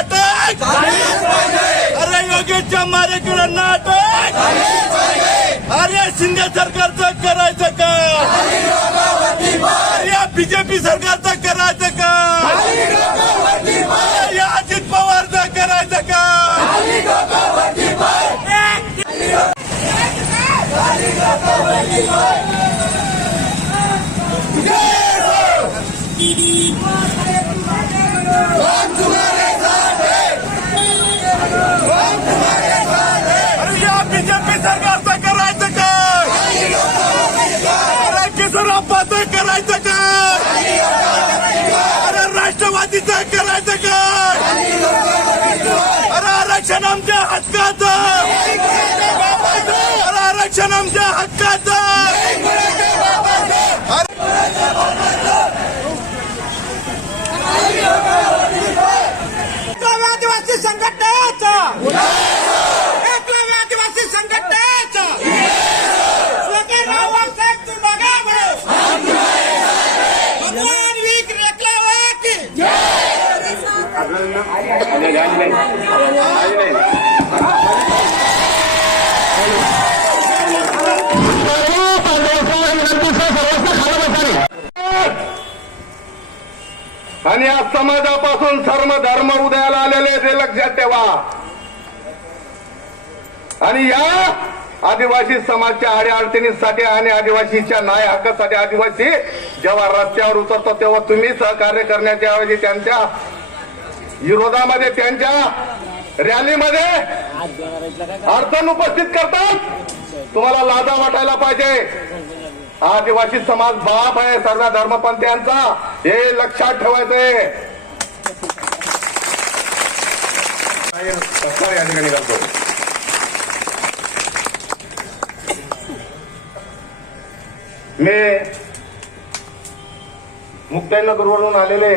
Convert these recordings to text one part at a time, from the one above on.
नाटक। अरे योगेश आम्हाला नाटक। अरे शिंदे सरकारचं करायचं का। या बीजेपी सरकार करायचं का। अजित पवारचं करायचं का। Yeah! अरे किशोराप्पाचं करायचं काय अरे राष्ट्रवादीचं करायचं काय अरे आरक्षण आमच्या हक्काचं. अरे आरक्षण आमच्या हक्काचं. आदिवासी संघटनेचा आणि या समाजापासून सर्व धर्म उदयाला आलेले ते लक्षात ठेवा आणि या आदिवासी समाजच्या अडीअडचणीसाठी आणि आदिवासीच्या न्याय हक्कासाठी आदिवासी जेव्हा रस्त्यावर उतरतो तेव्हा तुम्ही सहकार्य करण्याच्या ऐवजी त्यांच्या विरोधामध्ये त्यांच्या रॅलीमध्ये अडचण उपस्थित करतात. तुम्हाला लाजा वाटायला पाहिजे. आदिवासी समाज बाप आहे सर्व धर्मपंथ्यांचा. हे लक्षात ठेवायचंय. मी या ठिकाणी करतो मी मुक्ताईनगरवरून आलेले.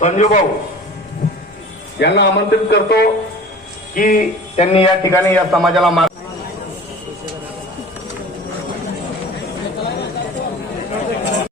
संजू भाऊ यांना आमंत्रित करतो की त्यांनी या ठिकाणी या समाजाला मार्ग